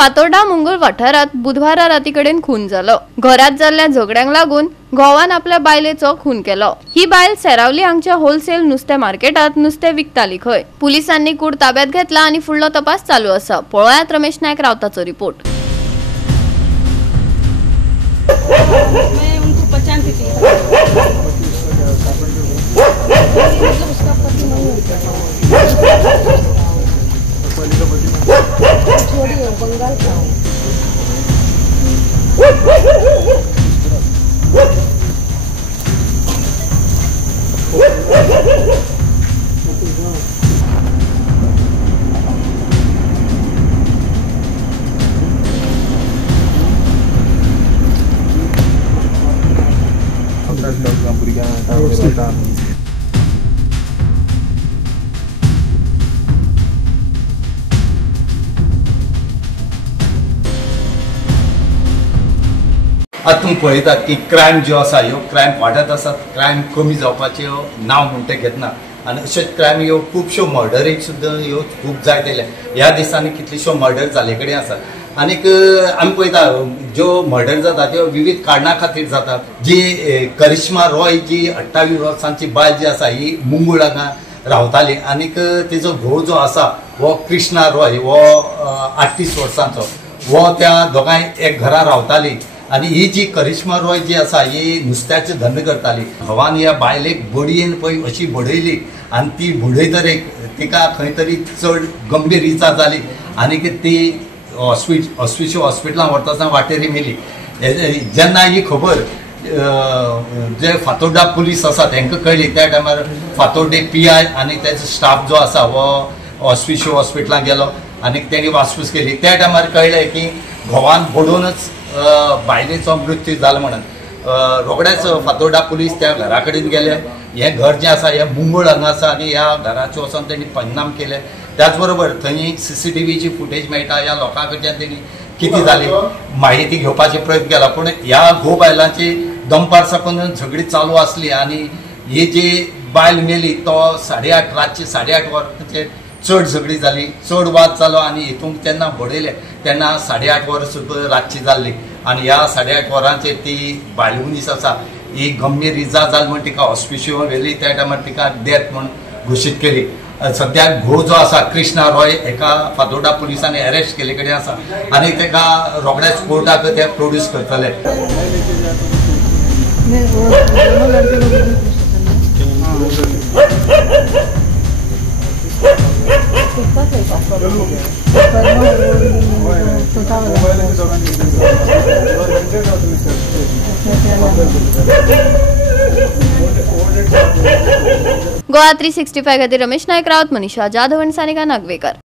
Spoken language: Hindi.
फातोर्डा मुंगूळ वाठारात बुधवारा रातीकडेन खून जालो। घरात जाल्ल्या झगड्यांक लागून घोवान आपल्या बायलेचो खून केलो। ही बायल सेरावली हांगच्या होलसेल नुस्ते मार्केटात नुस्ते विकताली खंय। पुलिसांनी कूड ताब्यात घेतला आणि फुडलो तपास चालू आसा। पळयात रमेश नायक रावताचो रिपोर्ट। आता तुम्ही पळयतात की क्रायम जो आसा ह्यो क्रायम वाडत आसात। क्रायम कमी जावपाचे नांव म्हणटे घेतना आनी अशेच क्रायम ह्यो खुबश्यो मर्डरीक सुद्दां ह्यो खूब जायतेले ह्या दिसांनी कितलेश्यो मर्डर जाले कडेन आसात। आनीक आमी पळयता ज्यो मर्डर जाता त्यो विविध कारणां खातीर जातात। जी करिश्मा रॉय जी 28 वर्सांची बायल जी आसा ही मुंगूळ हांगा रावताली आनीक तिजो घोव जो आसा हो कृष्णा रॉय हो 38 वर्सांचो हो त्या दोगांय एक घरा रावताली। आणि ही जी करिश्मा रॉय जी आसा ही नुस्त्याचे धंदो करताली। घोवान ह्या बायलेक बडयेन पळय अशी बडयली आनी ती बडयतरेक तिका खंय तरी चड गंभीर इजा जाली आनीक ती ऑस्पिशियो हॉस्पिटलांत व्हरतना वाटेरी मेली। जेन्ना ही खबर जे फातोर्डा पुलीस आसा तांकां कळली त्या टायमार फातोर्डे PI आनी तेजो स्टाफ जो आसा हो ऑस्पिशियो हॉस्पिटलांत गेलो आनीक तेणी वासपूस केली। त्या टायमार कळलें की घोवान बडोवनच बायलेचो मृत्यू जालो म्हणून रोखडेच फातोर्डा पुलीस त्या घरा कडेन गेले। हें घर जें आसा हें मुंगूळ हांगा आसा आनी ह्या घराचो वचोन तेणी पंचनाम केले। त्याच बरोबर थंय CCTVची फुटेज मेळटा। ह्या लोकां कडच्यान तेणी कितें जाली माहिती घेवपाचे प्रयत्न केला पूण ह्या घोव बायलांची दनपार साकून झगडी चालू आसली आनी ही जी बायल मेली तो 8:30 रातची 8:30 वरांचेर चड झगडी जाली, चड वाद जालो आनी हितूंक तेन्ना बडयले तेन्ना 8:30 वरां सुद्दां रातची जाल्ली आनी ह्या 8:30 वरांचेर ती बायल मनीस आसा ही गंभीर इजा जाली म्हण तिका हॉस्पिटल व्हेली। त्या टायमार तिका डेथ म्हूण घोशीत केली। सद्याक घोव जो आसा कृष्णा रॉय एका फातोर्डा पुलिसांनी अरेस्ट केले कडेन आसा आनी तेका रोखडेच कोर्टाक ते प्रोड्यूस करतले। गोवा 365 खातीर रमेश नायक रावत, मनीषा जाधव आनी सानिका नागवेकर।